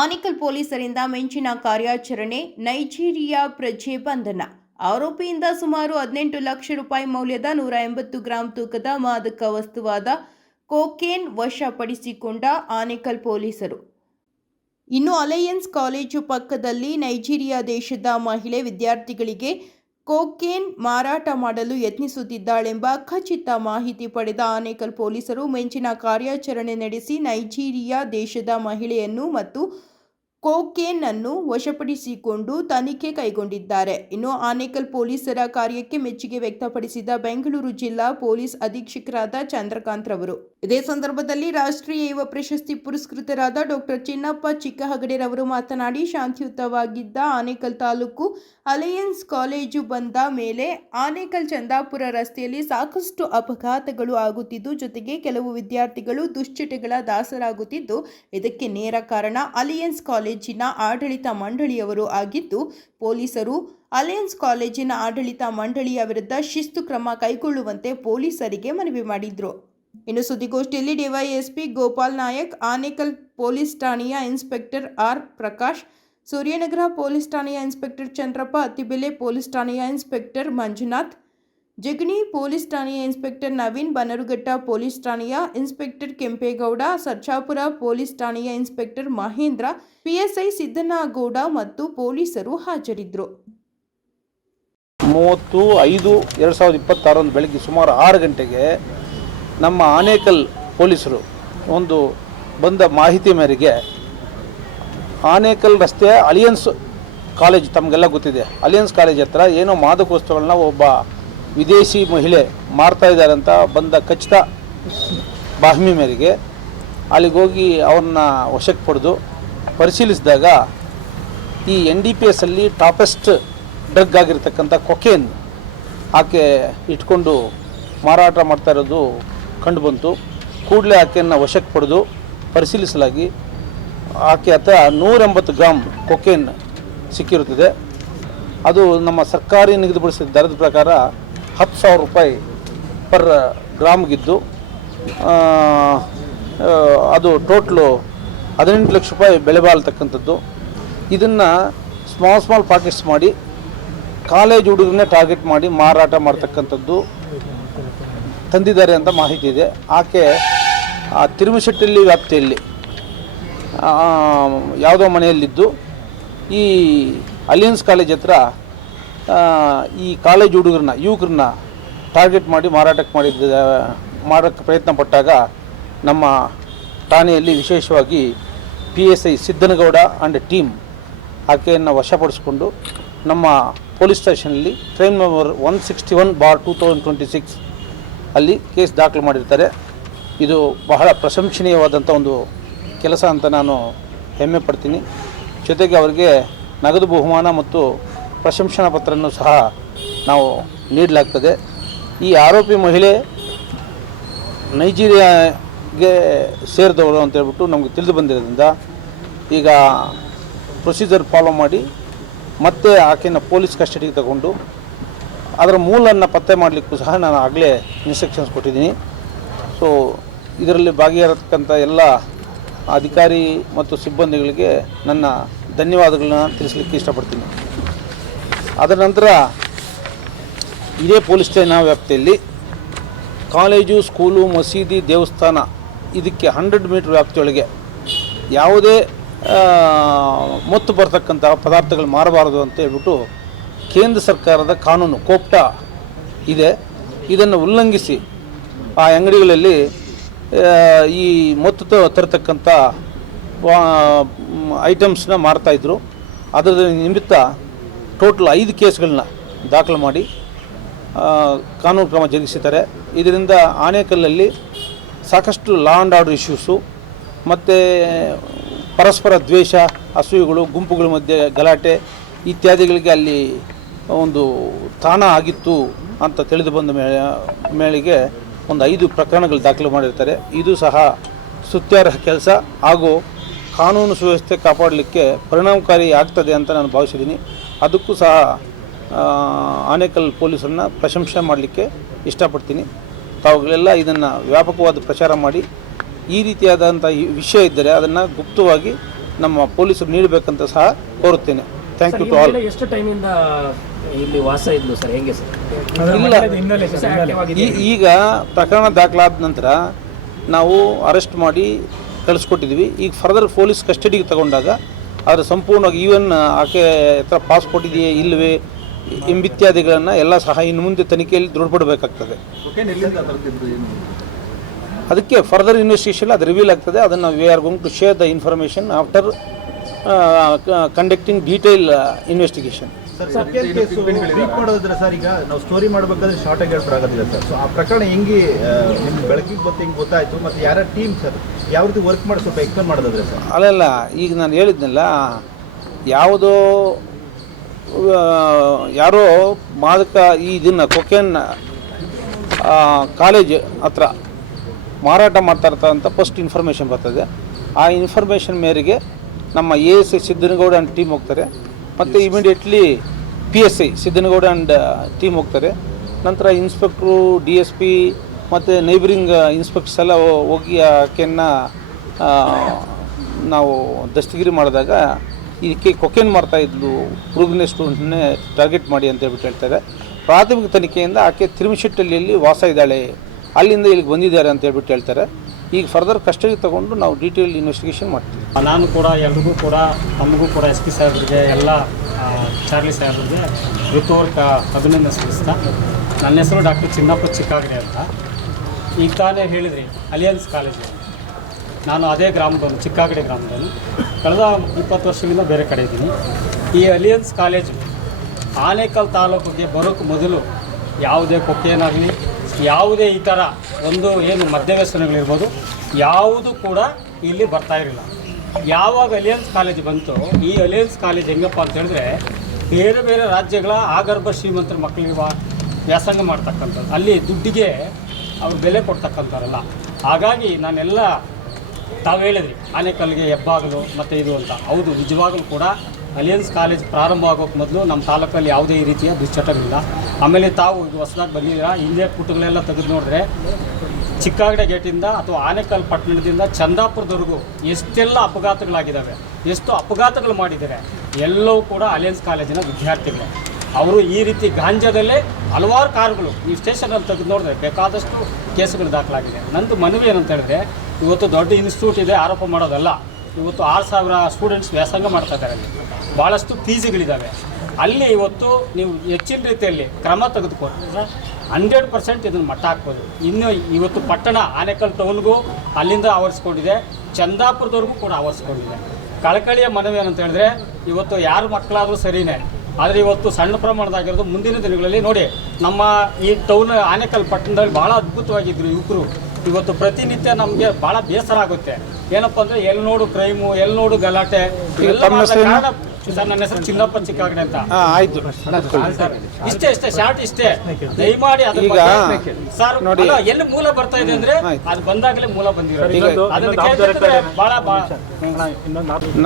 ಆನೇಕಲ್ ಪೊಲೀಸರಿಂದ ಮಿಂಚಿನ ಕಾರ್ಯಾಚರಣೆ. ನೈಜೀರಿಯಾ ಪ್ರಜೆ ಬಂಧನ. ಆರೋಪಿಯಿಂದ ಸುಮಾರು 18 ಲಕ್ಷ ರೂಪಾಯಿ ಮೌಲ್ಯದ 180 ಗ್ರಾಂ ತೂಕದ ಮಾದಕ ವಸ್ತುವಾದ ಕೊಕೇನ್ ವಶಪಡಿಸಿಕೊಂಡ ಆನೇಕಲ್ ಪೊಲೀಸರು. ಇನ್ನು ಅಲಯನ್ಸ್ ಕಾಲೇಜು ಪಕ್ಕದಲ್ಲಿ ನೈಜೀರಿಯಾ ದೇಶದ ಮಹಿಳೆ ವಿದ್ಯಾರ್ಥಿಗಳಿಗೆ ಕೊಕೇನ್ ಮಾರಾಟ ಮಾಡಲು ಯತ್ನಿಸುತ್ತಿದ್ದಾಳೆಂಬ ಖಚಿತ ಮಾಹಿತಿ ಪಡೆದ ಆನೇಕಲ್ ಪೊಲೀಸರು ಮಿಂಚಿನ ಕಾರ್ಯಾಚರಣೆ ನಡೆಸಿ ನೈಜೀರಿಯಾ ದೇಶದ ಮಹಿಳೆಯನ್ನು ಮತ್ತು ಕೊಕೇನ್ ಅನ್ನು ವಶಪಡಿಸಿಕೊಂಡು ತನಿಖೆ ಕೈಗೊಂಡಿದ್ದಾರೆ. ಇನ್ನು ಆನೇಕಲ್ ಪೊಲೀಸರ ಕಾರ್ಯಕ್ಕೆ ಮೆಚ್ಚುಗೆ ವ್ಯಕ್ತಪಡಿಸಿದ ಬೆಂಗಳೂರು ಜಿಲ್ಲಾ ಪೊಲೀಸ್ ಅಧೀಕ್ಷಕರಾದ ಚಂದ್ರಕಾಂತ್ ರವರು. ಇದೇ ಸಂದರ್ಭದಲ್ಲಿ ರಾಷ್ಟ್ರೀಯ ಯುವ ಪ್ರಶಸ್ತಿ ಪುರಸ್ಕೃತರಾದ ಡಾ ಚಿನ್ನಪ್ಪ ಚಿಕ್ಕಹಗಡೆರವರು ಮಾತನಾಡಿ, ಶಾಂತಿಯುತವಾಗಿದ್ದ ಆನೇಕಲ್ ತಾಲೂಕು ಅಲಯನ್ಸ್ ಕಾಲೇಜು ಬಂದ ಮೇಲೆ ಆನೇಕಲ್ ಚಂದಾಪುರ ರಸ್ತೆಯಲ್ಲಿ ಸಾಕಷ್ಟು ಅಪಘಾತಗಳು ಆಗುತ್ತಿದ್ದು, ಜೊತೆಗೆ ಕೆಲವು ವಿದ್ಯಾರ್ಥಿಗಳು ದುಶ್ಚಟಗಳ ದಾಸರಾಗುತ್ತಿದ್ದು, ಇದಕ್ಕೆ ನೇರ ಕಾರಣ ಅಲಯನ್ಸ್ ಕಾಲೇಜಿನ ಆಡಳಿತ ಮಂಡಳಿಯವರು ಆಗಿದ್ದು, ಪೊಲೀಸರು ಅಲಯನ್ಸ್ ಕಾಲೇಜಿನ ಆಡಳಿತ ಮಂಡಳಿಯ ವಿರುದ್ಧ ಶಿಸ್ತು ಕ್ರಮ ಕೈಗೊಳ್ಳುವಂತೆ ಪೊಲೀಸರಿಗೆ ಮನವಿ ಮಾಡಿದರು. ಇನ್ನು ಸುದ್ದಿಗೋಷ್ಠಿಯಲ್ಲಿ ಡಿವೈಎಸ್ಪಿ ಗೋಪಾಲ್ ನಾಯಕ್, ಆನೇಕಲ್ ಪೊಲೀಸ್ ಠಾಣೆಯ inspector R Prakash, Suryanagar police ಠಾಣೆಯ ಇನ್ಸ್ಪೆಕ್ಟರ್ ಚಂದ್ರಪ್ಪ, ಅತ್ತಿಬೆಲೆ ಪೊಲೀಸ್ ಠಾಣೆಯ ಇನ್ಸ್ಪೆಕ್ಟರ್ ಮಂಜುನಾಥ್, ಜಗಣಿ ಪೊಲೀಸ್ ಠಾಣೆಯ ಇನ್ಸ್ಪೆಕ್ಟರ್ ನವೀನ್, ಬನ್ನರುಘಟ್ಟ ಪೊಲೀಸ್ ಠಾಣೆಯ ಇನ್ಸ್ಪೆಕ್ಟರ್ ಕೆಂಪೇಗೌಡ, ಸರ್ಜಾಪುರ ಪೊಲೀಸ್ ಠಾಣೆಯ ಇನ್ಸ್ಪೆಕ್ಟರ್ ಮಹೇಂದ್ರ, ಪಿಎಸ್ಐ ಸಿದ್ದನಗೌಡ ಮತ್ತು ಪೊಲೀಸರು ಹಾಜರಿದ್ದರು. 30/5/2026 ಬೆಳಗ್ಗೆ ಸುಮಾರು 6 ಗಂಟೆಗೆ ನಮ್ಮ ಆನೇಕಲ್ ಪೊಲೀಸರು ಒಂದು ಬಂದ ಮಾಹಿತಿ ಮೇರೆಗೆ ಆನೇಕಲ್ ರಸ್ತೆಯ ಅಲಿಯನ್ಸ್ ಕಾಲೇಜ್, ತಮಗೆಲ್ಲ ಗೊತ್ತಿದೆ, ಅಲಿಯನ್ಸ್ ಕಾಲೇಜ್ ಹತ್ರ ಏನೋ ಮಾದಕ ವಸ್ತುಗಳನ್ನ ಒಬ್ಬ ವಿದೇಶಿ ಮಹಿಳೆ ಮಾರ್ತಾ ಇದ್ದಾರೆ ಅಂತ ಬಂದ ಖಚಿತ ಬಾಹ್ಮಿ ಮೇರೆಗೆ ಅಲ್ಲಿಗೆ ಹೋಗಿ ಅವ್ರನ್ನ ವಶಕ್ಕೆ ಪಡೆದು ಪರಿಶೀಲಿಸಿದಾಗ ಈ NDPS ಅಲ್ಲಿ ಟಾಪೆಸ್ಟ್ ಡ್ರಗ್ ಆಗಿರ್ತಕ್ಕಂಥ ಕೊಕೇನ್ ಆಕೆ ಇಟ್ಕೊಂಡು ಮಾರಾಟ ಮಾಡ್ತಾ ಇರೋದು ಕಂಡುಬಂತು. ಕೂಡಲೇ ಆಕೆಯನ್ನು ವಶಕ್ಕೆ ಪಡೆದು ಪರಿಶೀಲಿಸಲಾಗಿ ಆಕೆ ಹತ್ರ 180 ಗ್ರಾಂ ಕೊಕೇನ್ ಸಿಕ್ಕಿರುತ್ತದೆ. ಅದು ನಮ್ಮ ಸರ್ಕಾರಿ ನಿಗದಿಪಡಿಸಿದ ದರದ ಪ್ರಕಾರ 10,000 ರೂಪಾಯಿ ಪರ್ ಗ್ರಾಮ್ಗಿದ್ದು, ಅದು ಟೋಟ್ಲು 18 ಲಕ್ಷ ರೂಪಾಯಿ ಬೆಲೆ ಬಾಳ್ತಕ್ಕಂಥದ್ದು. ಇದನ್ನು ಸ್ಮಾಲ್ ಪಾಕೆಟ್ಸ್ ಮಾಡಿ ಕಾಲೇಜ್ ಹುಡುಗರನ್ನೇ ಟಾರ್ಗೆಟ್ ಮಾಡಿ ಮಾರಾಟ ಮಾಡ್ತಕ್ಕಂಥದ್ದು ತಂದಿದ್ದಾರೆ ಅಂತ ಮಾಹಿತಿ ಇದೆ. ಆಕೆ ತಿರುಮಶೆಟ್ಟಿ ವ್ಯಾಪ್ತಿಯಲ್ಲಿ ಯಾವುದೋ ಮನೆಯಲ್ಲಿದ್ದು ಈ ಅಲಿಯನ್ಸ್ ಕಾಲೇಜ್ ಹತ್ರ ಈ ಕಾಲೇಜ್ ಯುವಕರನ್ನ ಟಾರ್ಗೆಟ್ ಮಾಡಿ ಮಾಡೋಕ್ಕೆ ಪ್ರಯತ್ನ ಪಟ್ಟಾಗ ನಮ್ಮ ಠಾಣೆಯಲ್ಲಿ ವಿಶೇಷವಾಗಿ PSI ಸಿದ್ದನಗೌಡ ಆ್ಯಂಡ್ ಟೀಮ್ ಆಕೆಯನ್ನು ವಶಪಡಿಸಿಕೊಂಡು ನಮ್ಮ ಪೊಲೀಸ್ ಸ್ಟೇಷನಲ್ಲಿ ಕ್ರೈಮ್ ನಂಬರ್ 161/2026 ಅಲ್ಲಿ ಕೇಸ್ ದಾಖಲು ಮಾಡಿರ್ತಾರೆ. ಇದು ಬಹಳ ಪ್ರಶಂಸನೀಯವಾದಂಥ ಒಂದು ಕೆಲಸ ಅಂತ ನಾನು ಹೆಮ್ಮೆ ಪಡ್ತೀನಿ. ಜೊತೆಗೆ ಅವರಿಗೆ ನಗದು ಬಹುಮಾನ ಮತ್ತು ಪ್ರಶಂಸನಾ ಪತ್ರವನ್ನು ಸಹ ನಾವು ನೀಡಲಾಗ್ತದೆ. ಈ ಆರೋಪಿ ಮಹಿಳೆ ನೈಜೀರಿಯಾಗೆ ಸೇರಿದವರು ಅಂತ ಹೇಳ್ಬಿಟ್ಟು ನಮಗೆ ತಿಳಿದು ಬಂದಿರೋದ್ರಿಂದ ಈಗ ಪ್ರೊಸೀಜರ್ ಫಾಲೋ ಮಾಡಿ ಮತ್ತೆ ಆಕೆಯನ್ನು ಪೊಲೀಸ್ ಕಸ್ಟಡಿಗೆ ತಗೊಂಡು ಅದರ ಮೂಲನ್ನು ಪತ್ತೆ ಮಾಡಲಿಕ್ಕೂ ಸಹ ನಾನು ಆಗಲೇ ಇನ್ಸ್ಟ್ರಕ್ಷನ್ಸ್ ಕೊಟ್ಟಿದ್ದೀನಿ. ಸೊ ಇದರಲ್ಲಿ ಭಾಗಿಯಾಗಿರತಕ್ಕಂಥ ಎಲ್ಲ ಅಧಿಕಾರಿ ಮತ್ತು ಸಿಬ್ಬಂದಿಗಳಿಗೆ ನನ್ನ ಧನ್ಯವಾದಗಳನ್ನ ತಿಳಿಸಲಿಕ್ಕೆ ಇಷ್ಟಪಡ್ತೀನಿ. ಅದರ ನಂತರ ಇದೇ ಪೊಲೀಸ್ ಠಾಣಾ ವ್ಯಾಪ್ತಿಯಲ್ಲಿ ಕಾಲೇಜು, ಸ್ಕೂಲು, ಮಸೀದಿ, ದೇವಸ್ಥಾನ ಇದಕ್ಕೆ 100 ಮೀಟರ್ ವ್ಯಾಪ್ತಿಯೊಳಗೆ ಯಾವುದೇ ಮತ್ತು ಬರ್ತಕ್ಕಂಥ ಪದಾರ್ಥಗಳು ಮಾರಬಾರದು ಅಂತ ಹೇಳ್ಬಿಟ್ಟು ಕೇಂದ್ರ ಸರ್ಕಾರದ ಕಾನೂನು ಕೋಪ್ಟಾ ಇದೆ. ಇದನ್ನು ಉಲ್ಲಂಘಿಸಿ ಆ ಅಂಗಡಿಗಳಲ್ಲಿ ಈ ಮತ್ತು ತರತಕ್ಕಂಥ ಐಟಮ್ಸ್ನ ಮಾರ್ತಾಯಿದ್ರು. ಅದರ ನಿಮಿತ್ತ ಟೋಟಲ್ 5 ಕೇಸ್ಗಳನ್ನ ದಾಖಲು ಮಾಡಿ ಕಾನೂನು ಕ್ರಮ ಜರುಗಿಸಿದ್ದಾರೆ. ಇದರಿಂದ ಆನೇಕಲ್ಲಲ್ಲಿ ಸಾಕಷ್ಟು ಲಾ ಆ್ಯಂಡ್ ಆರ್ಡರ್ ಇಶ್ಯೂಸು ಮತ್ತು ಪರಸ್ಪರ ದ್ವೇಷ, ಅಸೂಯೆಗಳು, ಗುಂಪುಗಳ ಮಧ್ಯೆ ಗಲಾಟೆ ಇತ್ಯಾದಿಗಳಿಗೆ ಅಲ್ಲಿ ಒಂದು ತಾಣ ಆಗಿತ್ತು ಅಂತ ತಿಳಿದು ಬಂದ ಮೇಳೆಗೆ ಒಂದು 5 ಪ್ರಕರಣಗಳು ದಾಖಲು ಮಾಡಿರ್ತಾರೆ. ಇದು ಸಹ ಸ್ತುತ್ಯಾರ್ಹ ಕೆಲಸ ಹಾಗೂ ಕಾನೂನು ಸುವ್ಯವಸ್ಥೆ ಕಾಪಾಡಲಿಕ್ಕೆ ಪರಿಣಾಮಕಾರಿ ಆಗ್ತದೆ ಅಂತ ನಾನು ಭಾವಿಸಿದ್ದೀನಿ. ಅದಕ್ಕೂ ಸಹ ಆನೇಕಲ್ ಪೊಲೀಸರನ್ನ ಪ್ರಶಂಸೆ ಮಾಡಲಿಕ್ಕೆ ಇಷ್ಟಪಡ್ತೀನಿ. ತಾವುಗಳೆಲ್ಲ ಇದನ್ನು ವ್ಯಾಪಕವಾದ ಪ್ರಚಾರ ಮಾಡಿ ಈ ರೀತಿಯಾದಂಥ ವಿಷಯ ಇದ್ದರೆ ಅದನ್ನು ಗುಪ್ತವಾಗಿ ನಮ್ಮ ಪೊಲೀಸರು ನೀಡಬೇಕಂತ ಸಹ ಕೋರುತ್ತೇನೆ. Thank you to all. ಎಷ್ಟು ಟೈಮಿಂದ ಇಲ್ಲಿ ವಾಸ ಇದ್ಲು ಸರ್, ಹೆಂಗೆ ಸರ್? ಈಗ ಪ್ರಕರಣ ದಾಖಲಾದ ನಂತರ ನಾವು ಅರೆಸ್ಟ್ ಮಾಡಿ ಕಳಿಸ್ಕೊಟ್ಟಿದ್ವಿ. ಈಗ ಫರ್ದರ್ ಪೊಲೀಸ್ ಕಸ್ಟಡಿಗೆ ತಗೊಂಡಾಗ ಅದರ ಸಂಪೂರ್ಣವಾಗಿ ಈವನ್ ಆಕೆ ಹತ್ರ ಪಾಸ್ಪೋರ್ಟ್ ಇದೆಯೇ ಇಲ್ಲವೇ ಎಂಬಿತ್ಯಾದಿಗಳನ್ನು ಎಲ್ಲ ಸಹ ಇನ್ನು ಮುಂದೆ ತನಿಖೆಯಲ್ಲಿ ದೃಢಪಡಬೇಕಾಗ್ತದೆ. ಅದಕ್ಕೆ ಫರ್ದರ್ ಇನ್ವೆಸ್ಟಿಗೇಷನ್ ಅದು ರಿವೀಲ್ ಆಗ್ತದೆ. ಅದನ್ನು we are going to share the information after conducting detail investigation. ಮಾಡೋದ್ರೆ ಸರ್, ಈಗ ನಾವು ಸ್ಟೋರಿ ಮಾಡಬೇಕಾದ್ರೆ ಶಾರ್ಟ್ ಆಗಿ ಹೇಳ್ಬೇಕಾಗೋದಿಲ್ಲ ಸರ್. ಸೊ ಆ ಪ್ರಕರಣ ಹೆಂಗೆ ನಿಮ್ಗೆ ಬೆಳಕಿಗೆ ಬಂತು, ಹೆಂಗೆ ಗೊತ್ತಾಯಿತು, ಮತ್ತು ಯಾರ ಟೀಮ್ ಸರ್ ಯಾವ ರೀತಿ ವರ್ಕ್ ಮಾಡಿ ಸ್ವಲ್ಪ ಎಕ್ಸ್ಪ್ಲೇನ್ ಮಾಡೋದಾದ್ರೆ ಸರ್? ಅಲ್ಲಲ್ಲ, ಈಗ ನಾನು ಹೇಳಿದ್ನಲ್ಲ, ಯಾವುದೋ ಯಾರೋ ಮಾದಕ ಇದನ್ನು ಕೊಕೇನ್ ಕಾಲೇಜ್ ಹತ್ರ ಮಾರಾಟ ಮಾಡ್ತಾ ಇರ್ತಾರಂತ ಫಸ್ಟ್ ಇನ್ಫಾರ್ಮೇಷನ್ ಬರ್ತದೆ. ಆ ಇನ್ಫಾರ್ಮೇಷನ್ ಮೇರೆಗೆ ನಮ್ಮ ASI ಸಿದ್ದನಗೌಡ ಆ್ಯಂಡ್ ಟೀಮ್ ಹೋಗ್ತಾರೆ, ಮತ್ತು immediately PSI Siddanagouda and team ಹೋಗ್ತಾರೆ. ನಂತರ ಇನ್ಸ್ಪೆಕ್ಟ್ರು, DSP ಮತ್ತು ನೈಬರಿಂಗ್ ಇನ್ಸ್ಪೆಕ್ಟರ್ಸ್ ಎಲ್ಲ ಹೋಗಿ ಆಕೆಯನ್ನು ನಾವು ದಸ್ತಗಿರಿ ಮಾಡಿದಾಗ ಇದಕ್ಕೆ ಕೊಕೇನ್ ಮಾಡ್ತಾಯಿದ್ಲು, ಹುಡುಗನೇ ಸ್ಟೂಡೆಂಟ್ನೇ ಟಾರ್ಗೆಟ್ ಮಾಡಿ ಅಂತ ಹೇಳ್ಬಿಟ್ಟು ಹೇಳ್ತಾರೆ. ಪ್ರಾಥಮಿಕ ತನಿಖೆಯಿಂದ ಆಕೆ ತಿರುಮಶೆಟ್ಟಳ್ಳಿಯಲ್ಲಿ ವಾಸ ಇದ್ದಾಳೆ, ಅಲ್ಲಿಂದ ಇಲ್ಲಿಗೆ ಬಂದಿದ್ದಾರೆ ಅಂತ ಹೇಳ್ಬಿಟ್ಟು ಹೇಳ್ತಾರೆ. ಈಗ ಫರ್ದರ್ ಕಸ್ಟಡಿ ತಗೊಂಡು ನಾವು ಡೀಟೇಲ್ ಇನ್ವೆಸ್ಟಿಗೇಷನ್ ಮಾಡ್ತೀವಿ. ನಾನು ಕೂಡ ಎಲ್ರಿಗೂ ಕೂಡ, ತಮಗೂ ಕೂಡ SP ಸಾಹೇಬ್ರಿಗೆ, ಎಲ್ಲ ಚಾರ್ಲಿ ಸಾಹೇಬ್ರಿಗೆ ಹೃತ್ಪೂರ್ವಕ ಅಭಿನಂದನೆ ಸಲ್ಲಿಸ್ತಾ, ನನ್ನ ಹೆಸರು ಡಾಕ್ಟರ್ ಚಿನ್ನಪ್ಪ ಚಿಕ್ಕಾಗಡೆ ಅಂತ. ಈಗ ತಾನೇ ಹೇಳಿದ್ರಿ ಅಲಿಯನ್ಸ್ ಕಾಲೇಜು, ನಾನು ಅದೇ ಗ್ರಾಮದವನು, ಚಿಕ್ಕಾಗಡೆ ಗ್ರಾಮದವನು. ಕಳೆದ 20 ವರ್ಷದಿಂದ ಬೇರೆ ಕಡೆ ಇದ್ದೀನಿ. ಈ ಅಲಿಯನ್ಸ್ ಕಾಲೇಜು ಆನೇಕಲ್ ತಾಲೂಕಿಗೆ ಬರೋಕ್ಕೆ ಮೊದಲು ಯಾವುದೇ ಕೊಕೇನಾಗಲಿ, ಯಾವುದೇ ಈ ಥರ ಒಂದು ಏನು ಮದ್ಯವ್ಯಸನಗಳಿರ್ಬೋದು, ಯಾವುದು ಕೂಡ ಇಲ್ಲಿ ಬರ್ತಾ ಇರಲಿಲ್ಲ. ಯಾವಾಗ ಅಲಿಯನ್ಸ್ ಕಾಲೇಜ್ ಬಂತು, ಈ ಅಲಿಯನ್ಸ್ ಕಾಲೇಜ್ ಹೆಂಗಪ್ಪ ಅಂತ ಹೇಳಿದ್ರೆ, ಬೇರೆ ಬೇರೆ ರಾಜ್ಯಗಳ ಆಗರ್ಭ ಶ್ರೀಮಂತರ ಮಕ್ಕಳಿಗೆ ವ್ಯಾಸಂಗ ಮಾಡ್ತಕ್ಕಂಥದ್ದು, ಅಲ್ಲಿ ದುಡ್ಡಿಗೆ ಅವ್ರು ಬೆಲೆ ಕೊಡ್ತಕ್ಕಂಥವ್ರಲ್ಲ. ಹಾಗಾಗಿ ನಾನೆಲ್ಲ ತಾವು ಹೇಳಿದ್ರಿ ಆನೇಕಲ್ಗೆ ಹೆಬ್ಬಾಗಲು ಮತ್ತು ಇದು ಅಂತ. ಹೌದು, ನಿಜವಾಗಲೂ ಕೂಡ ಅಲಿಯನ್ಸ್ ಕಾಲೇಜ್ ಪ್ರಾರಂಭ ಆಗೋಕ್ಕೆ ಮೊದಲು ನಮ್ಮ ತಾಲೂಕಲ್ಲಿ ಯಾವುದೇ ರೀತಿಯ ದುಶ್ಚಟಗಳಿಲ್ಲ. ಆಮೇಲೆ ತಾವು ಇದು ಹೊಸದಾಗಿ ಬಂದಿದ್ದೀರಾ, ಹಿಂದೆ ಪುಟಗಳೆಲ್ಲ ತೆಗೆದು ನೋಡಿದ್ರೆ ಚಿಕ್ಕಾಗಡೆ ಗೇಟಿಂದ ಅಥವಾ ಆನೇಕಲ್ ಪಟ್ಟಣದಿಂದ ಚಂದಾಪುರದವರೆಗೂ ಎಷ್ಟೆಲ್ಲ ಅಪಘಾತಗಳಾಗಿದ್ದಾವೆ, ಎಷ್ಟು ಅಪಘಾತಗಳು ಮಾಡಿದ್ದಾರೆ, ಎಲ್ಲವೂ ಕೂಡ ಅಲಿಯನ್ಸ್ ಕಾಲೇಜಿನ ವಿದ್ಯಾರ್ಥಿಗಳು. ಅವರು ಈ ರೀತಿ ಗಾಂಜಾದಲ್ಲೇ ಹಲವಾರು ಕಾರುಗಳು ಈ ಸ್ಟೇಷನಲ್ಲಿ ತೆಗೆದು ನೋಡಿದ್ರೆ ಬೇಕಾದಷ್ಟು ಕೇಸುಗಳು ದಾಖಲಾಗಿದೆ. ನಂದು ಮನವಿ ಏನಂತ ಹೇಳಿದ್ರೆ, ಇವತ್ತು ದೊಡ್ಡ ಇನ್ಸ್ಟಿಟ್ಯೂಟ್ ಇದೆ ಆರೋಪ ಮಾಡೋದಲ್ಲ. ಇವತ್ತು 6,000 ಸ್ಟೂಡೆಂಟ್ಸ್ ವ್ಯಾಸಂಗ ಮಾಡ್ತಾ ಇದ್ದಾರೆ. ಅಲ್ಲಿ ಭಾಳಷ್ಟು ಫೀಸ್ಗಳಿದ್ದಾವೆ. ಅಲ್ಲಿ ಇವತ್ತು ನೀವು ಹೆಚ್ಚಿನ ರೀತಿಯಲ್ಲಿ ಕ್ರಮ ತೆಗೆದುಕೊಂಡ್ರೆ 100% ಇದನ್ನು ಮಟ್ಟ ಹಾಕ್ಬೋದು. ಇನ್ನು ಇವತ್ತು ಪಟ್ಟಣ ಆನೇಕಲ್ ಟೌನ್ಗೂ ಅಲ್ಲಿಂದ ಆವರಿಸ್ಕೊಂಡಿದೆ, ಚಂದಾಪುರದವ್ರಿಗೂ ಕೂಡ ಆವರಿಸ್ಕೊಂಡಿದೆ. ಕಳಕಳಿಯ ಮನವಿ ಏನಂತ ಹೇಳಿದ್ರೆ, ಇವತ್ತು ಯಾರು ಮಕ್ಕಳಾದರೂ ಸರಿಯೇ, ಆದರೆ ಇವತ್ತು ಸಣ್ಣ ಪ್ರಮಾಣದಾಗಿರೋದು ಮುಂದಿನ ದಿನಗಳಲ್ಲಿ ನೋಡಿ, ನಮ್ಮ ಈ ಟೌನ್ ಆನೇಕಲ್ ಪಟ್ಟಣದಲ್ಲಿ ಭಾಳ ಅದ್ಭುತವಾಗಿದ್ದರು ಯುವಕರು. ಇವತ್ತು ಪ್ರತಿನಿತ್ಯ ನಮಗೆ ಭಾಳ ಬೇಸರ ಆಗುತ್ತೆ. ಏನಪ್ಪ ಅಂದರೆ, ಎಲ್ಲಿ ನೋಡು ಕ್ರೈಮು, ಎಲ್ಲಿ ನೋಡು ಗಲಾಟೆ. ಸರ್, ನನ್ನ ಹೆಸರು ಚಿನ್ನಪ್ಪ ಚಿಕ್ಕಾಗಡೆ ಅಂತ. ಆಯಿತು, ಇಷ್ಟೇ ಶಾರ್ಟ್ ಇಷ್ಟೇ. ದಯಮಾಡಿ ಈಗ ಸರ್ ನೋಡಿ, ಎಲ್ಲಿ ಮೂಲ ಬರ್ತಾ ಇದೆ ಅಂದರೆ ಅದು ಬಂದಾಗಲೇ ಮೂಲ ಬಂದಿರೋದು.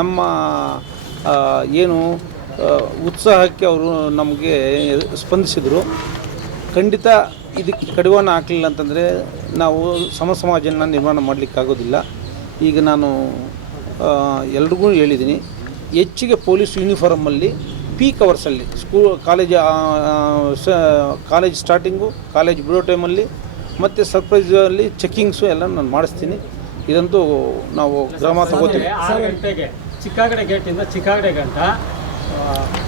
ನಮ್ಮ ಏನು ಉತ್ಸಾಹಕ್ಕೆ ಅವರು ನಮಗೆ ಸ್ಪಂದಿಸಿದರು. ಖಂಡಿತ ಇದಕ್ಕೆ ಕಡಿವಾಣ ಹಾಕಲಿಲ್ಲ ಅಂತಂದರೆ ನಾವು ಸಮಾಜನ ನಿರ್ಮಾಣ ಮಾಡಲಿಕ್ಕಾಗೋದಿಲ್ಲ. ಈಗ ನಾನು ಎಲ್ರಿಗೂ ಹೇಳಿದ್ದೀನಿ, ಹೆಚ್ಚಿಗೆ ಪೊಲೀಸ್ ಯೂನಿಫಾರ್ಮಲ್ಲಿ ಪೀಕ್ ಅವರ್ಸಲ್ಲಿ ಕಾಲೇಜ್ ಸ್ಟಾರ್ಟಿಂಗು, ಕಾಲೇಜ್ ಬಿಡೋ ಟೈಮಲ್ಲಿ ಮತ್ತು ಸರ್ಪ್ರೈಸಲ್ಲಿ ಚೆಕ್ಕಿಂಗ್ಸು ಎಲ್ಲ ನಾನು ಮಾಡಿಸ್ತೀನಿ. ಇದಂತೂ ನಾವು ಕ್ರಮ ತಗೋತೀವಿ. 6 ಗಂಟೆಗೆ ಚಿಕ್ಕಾಗಡೆ ಗೇಟಿಂದ ಚಿಕ್ಕಾಗಡೆ ಗಂಟ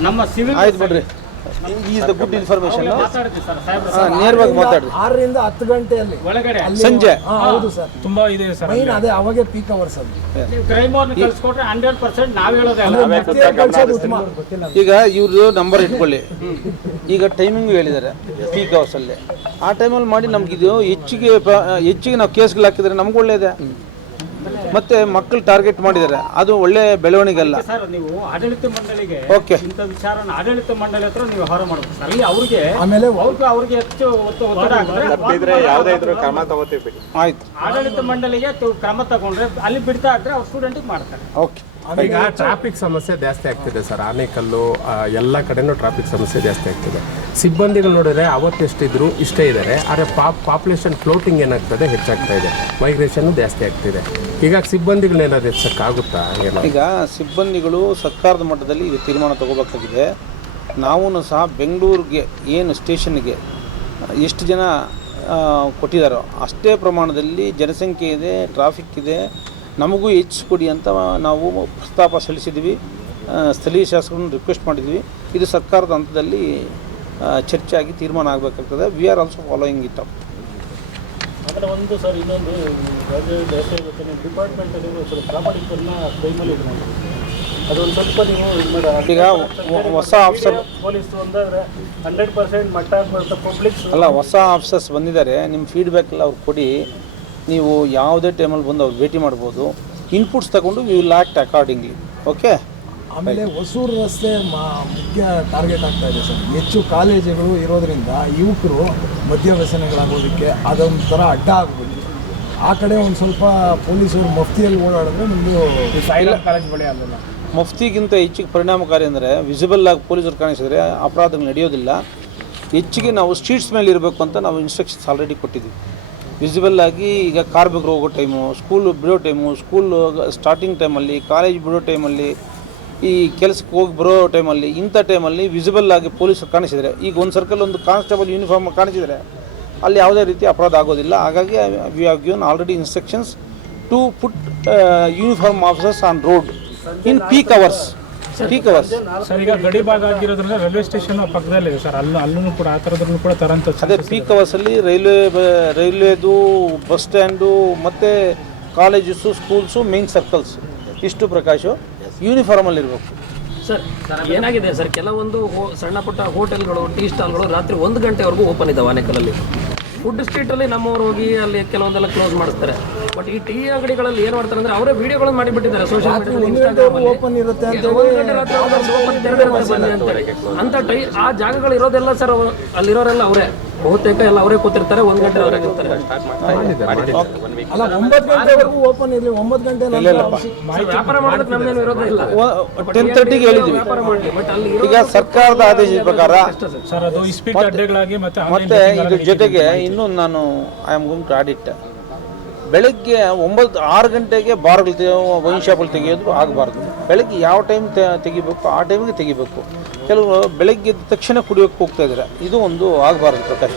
ನಮ್ಮ ಸಿವಿಲ್ ಆಯ್ತು ಬಿಡ್ರಿ. Is the good information. ಮಾತಾಡ್ತೀವಿ ಸರ್, ನೇರವಾಗಿ ಮಾತಾಡಿ. 6 ರಿಂದ 10 ಗಂಟೆಯಲ್ಲಿ ಒಳಗಡೆ ಸಂಜೆ. ಹೌದು ಸರ್, ತುಂಬಾ ಇದೆ ಸರ್. ಮೈನ್ ಅದೇ ಅವಾಗೆ ಪೀಕ್ ಅವರ್ಸ್ ಅದು. ನೀವು ಕ್ರೈಮ್ ಅವ್ರನ್ನ ಕಳ್ಸಿಕೊಟ್ರೆ 100% ನಾವು ಹೇಳೋದೇ ಅಲ್ಲ. ಈಗ ಇವ್ರದ್ದು ನಂಬರ್ ಇಟ್ಕೊಳ್ಳಿ. ಈಗ ಟೈಮಿಂಗ್ ಹೇಳಿದ್ದಾರೆ ಪೀಕ್ ಅವರ್ಸಲ್ಲಿ, ಆ ಟೈಮಲ್ಲಿ ಮಾಡಿ ನಮಗಿದು ಹೆಚ್ಚಿಗೆ ನಾವು ಕೇಸ್ಗಳು ಹಾಕಿದರೆ ನಮ್ಗೆ ಒಳ್ಳೇದೇ. ಮತ್ತೆ ಮಕ್ಕಳು ಟಾರ್ಗೆಟ್ ಮಾಡಿದ್ದಾರೆ, ಅದು ಒಳ್ಳೆ ಬೆಳವಣಿಗೆ ಅಲ್ಲ ಸರ್. ನೀವು ಆಡಳಿತ ಮಂಡಳಿಗೆ ಓಕೆ ಇಂಥ ವಿಚಾರನ ಆಡಳಿತ ಮಂಡಳಿ ಹತ್ರ ನೀವು ವ್ಯವಹಾರ ಮಾಡಬೇಕು ಸರ್. ಅಲ್ಲಿ ಅವ್ರಿಗೆ ಹೆಚ್ಚು ಒತ್ತಡ ಹಾಕಿದ್ರೆ ಯಾವುದೇ ಇದ್ರೂ ಕ್ರಮ ತಗೋತೀವಿ. ಆಯ್ತು. ಆಡಳಿತ ಮಂಡಳಿಗೆ ಕ್ರಮ ತಗೊಂಡ್ರೆ ಅಲ್ಲಿ ಬಿಡ್ತಾ ಇದ್ರೆ ಅವ್ರ ಸ್ಟೂಡೆಂಟಿಗೆ ಮಾಡ್ತಾರೆ. ಓಕೆ. ಈಗ ಟ್ರಾಫಿಕ್ ಸಮಸ್ಯೆ ಜಾಸ್ತಿ ಆಗ್ತಿದೆ ಸರ್. ಆನೇಕಲ್ಲು ಎಲ್ಲ ಕಡೆನೂ ಟ್ರಾಫಿಕ್ ಸಮಸ್ಯೆ ಜಾಸ್ತಿ ಆಗ್ತಿದೆ. ಸಿಬ್ಬಂದಿಗಳು ನೋಡಿದ್ರೆ ಅವತ್ತೆಷ್ಟಿದ್ರು ಇಷ್ಟೇ ಇದ್ದಾರೆ, ಆದರೆ ಪಾಪ್ಯುಲೇಷನ್ ಫ್ಲೋಟಿಂಗ್ ಏನಾಗ್ತದೆ ಹೆಚ್ಚಾಗ್ತಾ ಇದೆ, ಮೈಗ್ರೇಷನ್ ಜಾಸ್ತಿ ಆಗ್ತಿದೆ. ಹೀಗಾಗಿ ಸಿಬ್ಬಂದಿಗಳನ್ನೇನಾದ್ರು ಹೆಚ್ಚಕ್ಕಾಗುತ್ತಾ? ಈಗ ಸಿಬ್ಬಂದಿಗಳು ಸರ್ಕಾರದ ಮಟ್ಟದಲ್ಲಿ ಇದು ತೀರ್ಮಾನ ತಗೋಬೇಕಾಗಿದೆ. ನಾವೂ ಸಹ ಬೆಂಗಳೂರಿಗೆ ಏನು ಸ್ಟೇಷನ್ಗೆ ಎಷ್ಟು ಜನ ಕೊಟ್ಟಿದ್ದಾರೋ ಅಷ್ಟೇ ಪ್ರಮಾಣದಲ್ಲಿ ಜನಸಂಖ್ಯೆ ಇದೆ, ಟ್ರಾಫಿಕ್ ಇದೆ, ನಮಗೂ ಹೆಚ್ಚು ಕೊಡಿ ಅಂತ ನಾವು ಪ್ರಸ್ತಾಪ ಸಲ್ಲಿಸಿದ್ವಿ. ಸ್ಥಳೀಯ ಶಾಸಕರನ್ನು ರಿಕ್ವೆಸ್ಟ್ ಮಾಡಿದ್ವಿ. ಇದು ಸರ್ಕಾರದ ಹಂತದಲ್ಲಿ ಚರ್ಚೆ ಆಗಿ ತೀರ್ಮಾನ ಆಗಬೇಕಾಗ್ತದೆ. We are also following it up. ಆದರೆ ಒಂದು ಸರ್ ಇನ್ನೊಂದು ರಾಜ್ಯ ದೇಶ ಡಿಪಾರ್ಟ್ಮೆಂಟಲ್ಲಿ ಸ್ವಲ್ಪ ಪ್ರಾಮಾಣಿಕರನ್ನ ಕೈಮಲ್ಲಿ ಇದು ಮಾಡಿ ಅದೊಂದು ಸ್ವಲ್ಪ ನೀವು ಇದು ಮಾಡಿ. ಈಗ ಹೊಸ ಆಫೀಸರ್ ಪೊಲೀಸ್ ಒಂದಾದರೆ 100% ಮಟ್ಟ ಆಗ್ಬಾರ್ದು ಪಬ್ಲಿಕ್ಸ್ ಅಲ್ಲ, ಹೊಸ ಆಫೀಸರ್ಸ್ ಬಂದಿದ್ದಾರೆ. ನಿಮ್ಮ ಫೀಡ್ಬ್ಯಾಕ್ ಎಲ್ಲ ಅವ್ರು ಕೊಡಿ. ನೀವು ಯಾವುದೇ ಟೈಮಲ್ಲಿ ಬಂದು ಅವ್ರು ಭೇಟಿ ಮಾಡ್ಬೋದು. ಇನ್ಪುಟ್ಸ್ ತಗೊಂಡು we will act accordingly. Okay. ಆಮೇಲೆ ಹೊಸೂರು ರಸ್ತೆ ಮುಖ್ಯ ಟಾರ್ಗೆಟ್ ಆಗ್ತಾ ಇದೆ ಸರ್. ಹೆಚ್ಚು ಕಾಲೇಜುಗಳು ಇರೋದ್ರಿಂದ ಯುವಕರು ಮದ್ಯ ವ್ಯಸನಗಳಾಗೋದಕ್ಕೆ ಅದೊಂಥರ ಅಡ್ಡ ಆಗೋದು. ಆ ಕಡೆ ಒಂದು ಸ್ವಲ್ಪ ಪೊಲೀಸರು ಮಫ್ತಿಯಲ್ಲಿ ಓಡಾಡಿದ್ರೆ ನಿಮ್ಮದು ಕಾಲೇಜ್ ಬಳಿ ಆಗಲ್ಲ. ಮಫ್ತಿಗಿಂತ ಹೆಚ್ಚಿಗೆ ಪರಿಣಾಮಕಾರಿ ಅಂದರೆ ವಿಸಿಬಲ್ ಆಗಿ ಪೊಲೀಸರು ಕಾಣಿಸಿದರೆ ಅಪರಾಧಗಳು ನಡೆಯೋದಿಲ್ಲ. ಹೆಚ್ಚಿಗೆ ನಾವು ಸ್ಟ್ರೀಟ್ಸ್ ಮೇಲೆ ಇರಬೇಕು ಅಂತ ನಾವು ಇನ್ಸ್ಟ್ರಕ್ಷನ್ಸ್ ಆಲ್ರೆಡಿ ಕೊಟ್ಟಿದ್ದೀವಿ. ವಿಸಿಬಲ್ ಆಗಿ ಈಗ ಕಾರ್ಮಿಕರು ಹೋಗೋ ಟೈಮು, ಸ್ಕೂಲ್ ಬಿಡೋ ಟೈಮು, ಸ್ಕೂಲ್ ಸ್ಟಾರ್ಟಿಂಗ್ ಟೈಮಲ್ಲಿ, ಕಾಲೇಜ್ ಬಿಡೋ ಟೈಮಲ್ಲಿ, ಈ ಕೆಲಸಕ್ಕೆ ಹೋಗಿ ಬರೋ ಟೈಮಲ್ಲಿ, ಇಂಥ ಟೈಮಲ್ಲಿ ವಿಸಿಬಲ್ ಆಗಿ ಪೊಲೀಸರು ಕಾಣಿಸಿದರೆ, ಈಗ ಒಂದು ಸರ್ಕಲ್ ಒಂದು ಕಾನ್ಸ್ಟೇಬಲ್ ಯೂನಿಫಾರ್ಮ್ ಕಾಣಿಸಿದರೆ ಅಲ್ಲಿ ಯಾವುದೇ ರೀತಿ ಅಪರಾಧ ಆಗೋದಿಲ್ಲ. ಹಾಗಾಗಿ we have given already instructions to put uniform officers on road in peak hours. Sir, ಈಗ ಗಡಿ ಭಾಗ ಆಗಿರೋದ್ರಿಂದ ರೈಲ್ವೆ ಸ್ಟೇಷನ್ ಪಕ್ಕದಲ್ಲಿದೆ ಸರ್. ಅಲ್ಲೂ ಕೂಡ ಆ ಥರದ್ರೂ ಕೂಡ ತರಂತ ಅದೇ ಪೀಕ್ ಅವರ್ಸಲ್ಲಿ ರೈಲ್ವೇದು, ಬಸ್ ಸ್ಟ್ಯಾಂಡು ಮತ್ತು ಕಾಲೇಜಸ್ಸು, ಸ್ಕೂಲ್ಸು, ಮೇನ್ ಸರ್ಕಲ್ಸ್ ಇಷ್ಟು ಪ್ರಕಾಶು ಯೂನಿಫಾರ್ಮಲ್ಲಿ ಇರಬೇಕು. ಸರ್, ಏನಾಗಿದೆ ಸರ್, ಕೆಲವೊಂದು ಸಣ್ಣ ಪುಟ್ಟ ಹೋಟೆಲ್ಗಳು, ಟೀ ಸ್ಟಾಲ್ಗಳು ರಾತ್ರಿ 1 ಗಂಟೆವರೆಗೂ ಓಪನ್ ಇದ್ದಾವೆ ಆನೇಕಲ್ಲಲ್ಲಿ. ಫುಡ್ ಸ್ಟ್ರೀಟಲ್ಲಿ ನಮ್ಮವ್ರು ಹೋಗಿ ಅಲ್ಲಿ ಕೆಲವೊಂದೆಲ್ಲ ಕ್ಲೋಸ್ ಮಾಡಿಸ್ತಾರೆ. ಬಟ್ ಈ ಟೀ ಅಂಗಡಿಗಳಲ್ಲಿ ಏನು ಮಾಡ್ತಾರೆ ಅಂದರೆ ಅವರೇ ವಿಡಿಯೋಗಳನ್ನು ಮಾಡಿಬಿಟ್ಟಿದ್ದಾರೆ ಸೋಷಿಯಲ್ ಮೀಡಿಯಾದಲ್ಲಿ, ಓಪನ್ ಇರುತ್ತೆ ಅಂತ 1 ಗಂಟೆ ರಾತ್ರಿ ಅಂತ ಆ ಜಾಗಗಳು ಇರೋದೆಲ್ಲ ಸರ್, ಅಲ್ಲಿರೋರೆಲ್ಲ ಅವರೇ ಬಹುತೇಕ ಎಲ್ಲ ಅವರೇ ಕೂತಿರ್ತಾರೆ. 1 ಗಂಟೆ ಅವರೇ ಇರ್ತಾರೆ. ಅಲ್ಲ, 9 ಗಂಟೆವರೆಗೂ ಓಪನ್ ಇರಲಿ. 9 ಗಂಟೆ ವ್ಯಾಪಾರ ಮಾಡೋದಕ್ಕೆ ನಮ್ಮೇನು ವಿರೋಧ ಇಲ್ಲ. 10:30ಗೆ ಹೇಳಿದ್ವಿ. ಬಟ್ ಅಲ್ಲಿ ಈಗ ಸರ್ಕಾರದ ಆದೇಶದ ಪ್ರಕಾರ ಸರ್, ಅದು ಇಸ್ಪೀಟ್ ಅಡ್ಡೆಗಳಾಗಿ ಮತ್ತೆ ಇದ್ರ ಜೊತೆಗೆ ಇನ್ನೂ ನಾನು I am going to audit. ಬೆಳಗ್ಗೆ 6 ಗಂಟೆಗೆ ಬಾರ್ಗಳು, ವೈನ್ ಶಾಪ್ಗಳು ತೆಗೆಯೋದು ಆಗಬಾರ್ದು. ಬೆಳಗ್ಗೆ ಯಾವ ಟೈಮ್ ತೆಗಿಬೇಕು ಆ ಟೈಮಿಗೆ ತೆಗಿಬೇಕು. ಕೆಲವರು ಬೆಳಗ್ಗೆ ಎದ್ದ ತಕ್ಷಣ ಕುಡಿಯೋಕ್ಕೆ ಹೋಗ್ತಾ ಇದ್ದಾರೆ. ಇದು ಒಂದು ಆಗಬಾರ್ದು ಪ್ರಕಾಶ್.